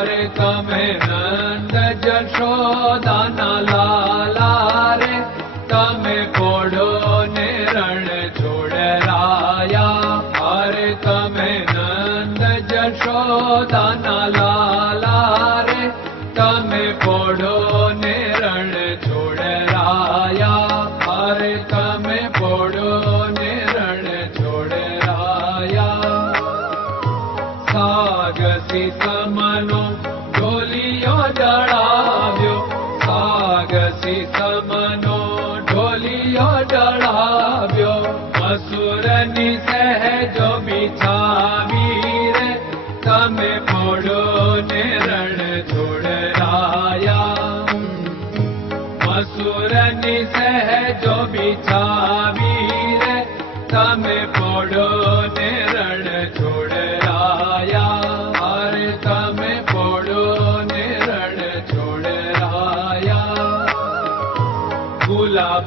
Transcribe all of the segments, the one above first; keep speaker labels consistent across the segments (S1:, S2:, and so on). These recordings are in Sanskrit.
S1: करता में नंद जशोदा नाला रे तमे कोडो ने छोड़ राया हरे तमे नंद जशोदा नाला रे तमे कोडो ने छोड़ राया हरे तमे कोडो ने छोड़ राया सागसी સાગસી સમનો ઢોલિયો ડળાવ્યો અસુરની સહેજો બિછાવી રે તમે પોડો ને રણ છોડરાયા મસુરની સહેજો બિછાવી રે તમે પોડો ને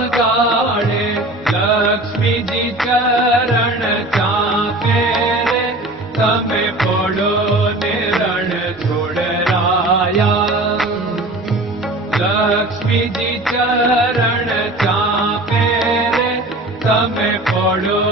S1: लक्ष्मी चरणो निर्ण छोडराया लक्ष्मी जी चरण रे तमे पड़ो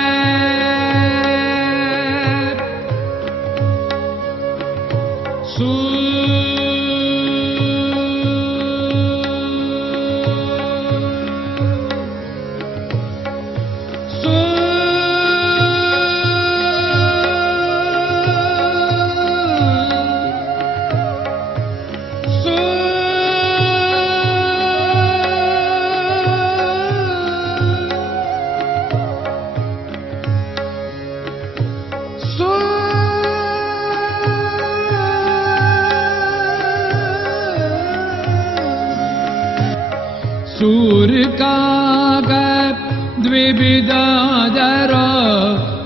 S1: ग्विधरो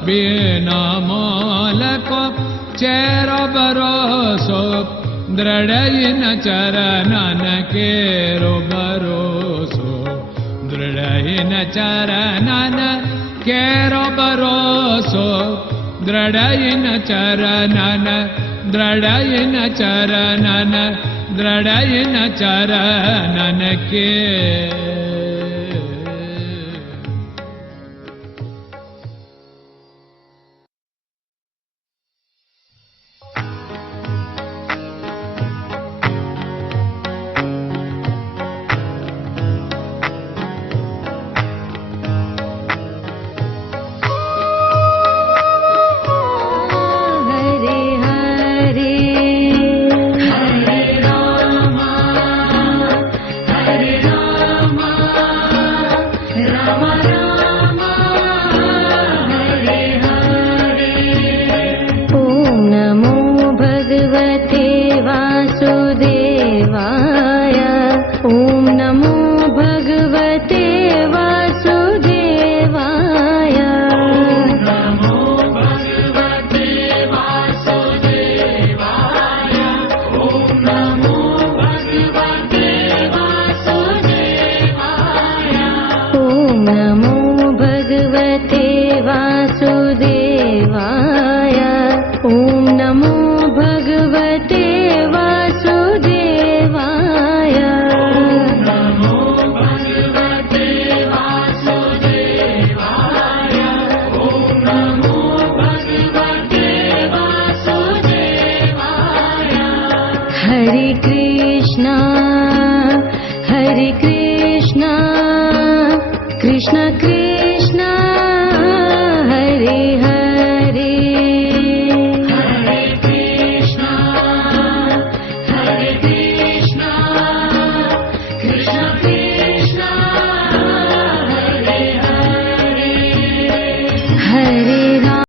S1: बोल को चेर बरोसो द्रढयिन चरन भरोसो दृढयिन चरणन केरो भरोसो दृढयिन चरणन दृढयिन चरणन ದೃಢಯನ ನನಕ್ಕೆ
S2: नमो भगवते